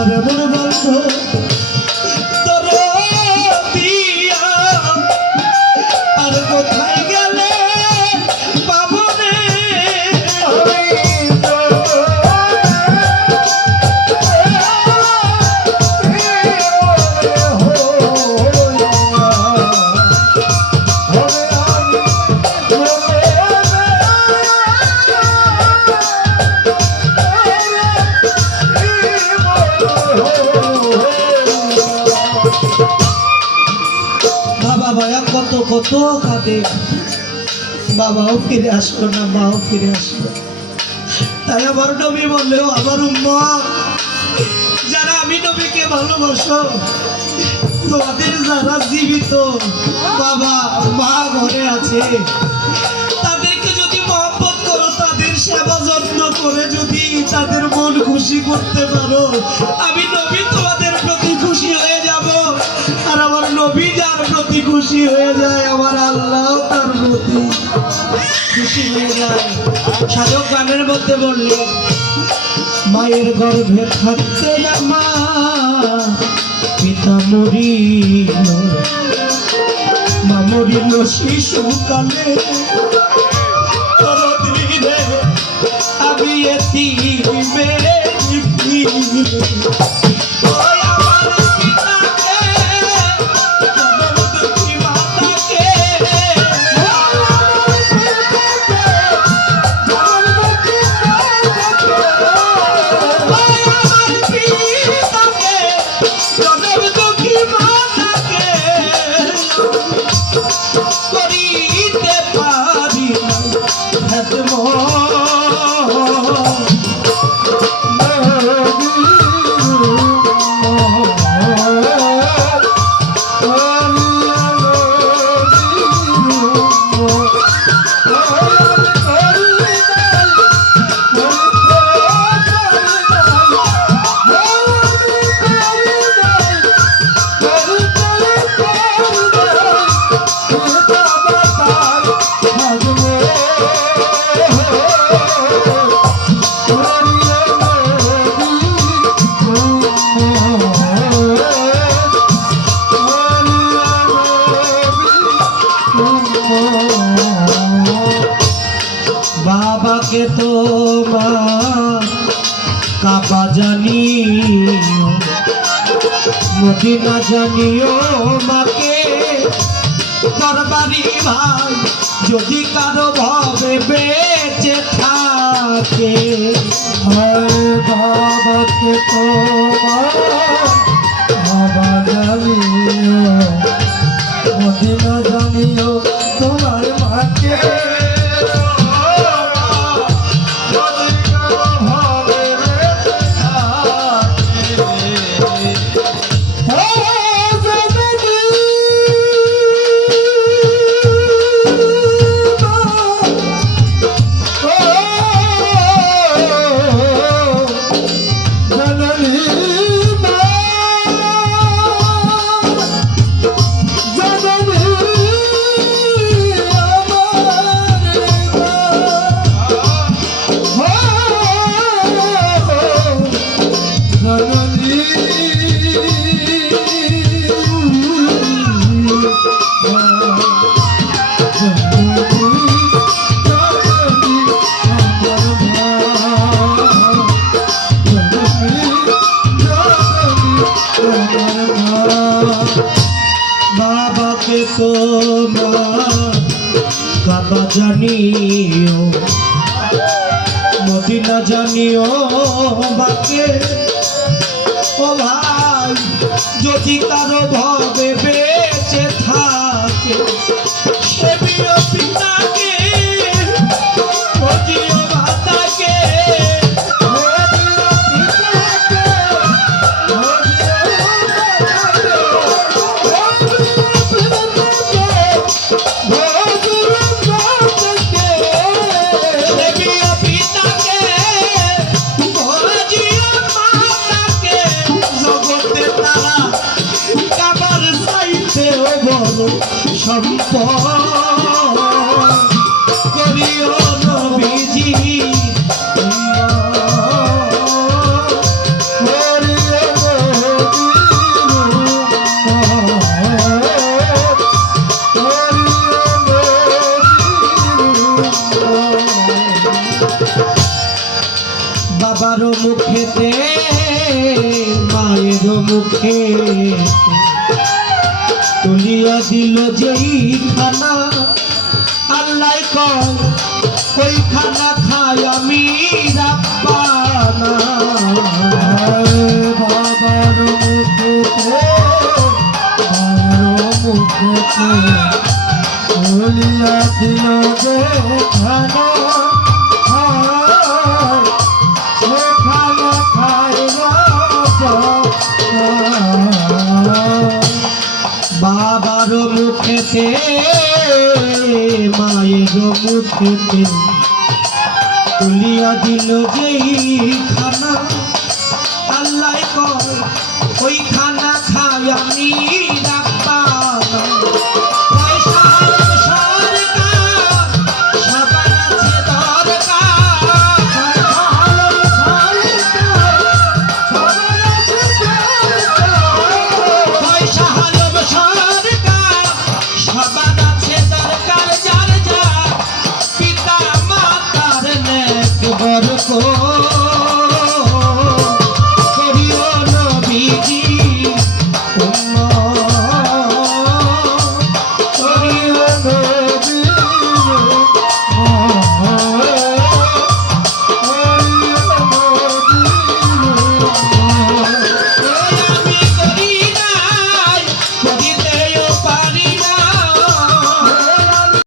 আমার এমন বন্ধু তোর দিয়া আর কোথায় গেলে পাবো রে কত কত কাঁদে বাবাও ফিরে আসলো না মাও ফিরে আসলো তাই আমার নবী বললেও আমার উম্মত যারা আমি নবীকে ভালোবাসো তোমাদের যারা জীবিত বাবা মা ঘরে আছে তাদেরকে যদি মহব্বত করো তাদের সেবা যত্ন করে যদি তাদের মন খুশি করতে পারো আমি নবী তোমাদের প্রতি খুশি হয়ে যাব আর আমার নবী যার প্রতি খুশি হয়ে যায় আমার আল্লাহ তার প্রতি খুশি হয়ে যায় সাধক গানের মধ্যে বললেন মায়ের গর্ভে থাকতে আমার পিতা মরিল মা মরিল শিশুকালে আমি এতিমে বাবাকে তোমার কাবা জানিও মদিনা জানিও মাকে দরবারি ভাই যদি কারো ভাবে বেঁচে থাকে বাবাকে তোমার কাবা জানিও মদিনা জানিও তোমার মাকে বাবাকে তোমার কাবা জানিও মদিনা জানিও বাকে ও ভাই যদি কারো ভাবে বেঁচে থাকে সে পিতাকে বুঝিও মাতাকে সম্পদ করিও নবীজি করিও বাবার মুখেতে মায়ের মুখে তুলিয়া দিল যেই খানা আল্লাহ কয় ওই খানা খাই আমি রাব্বানা বাবার মুখেতে মায়ের মুখেতে তুলিয়া দিল যে খানা বাবার মুখেতে মায়ের মুখেতে তুলিয়া দিল যেই খানা আল্লাহ কয় ওই খানা খাই আমি রাব্বানা को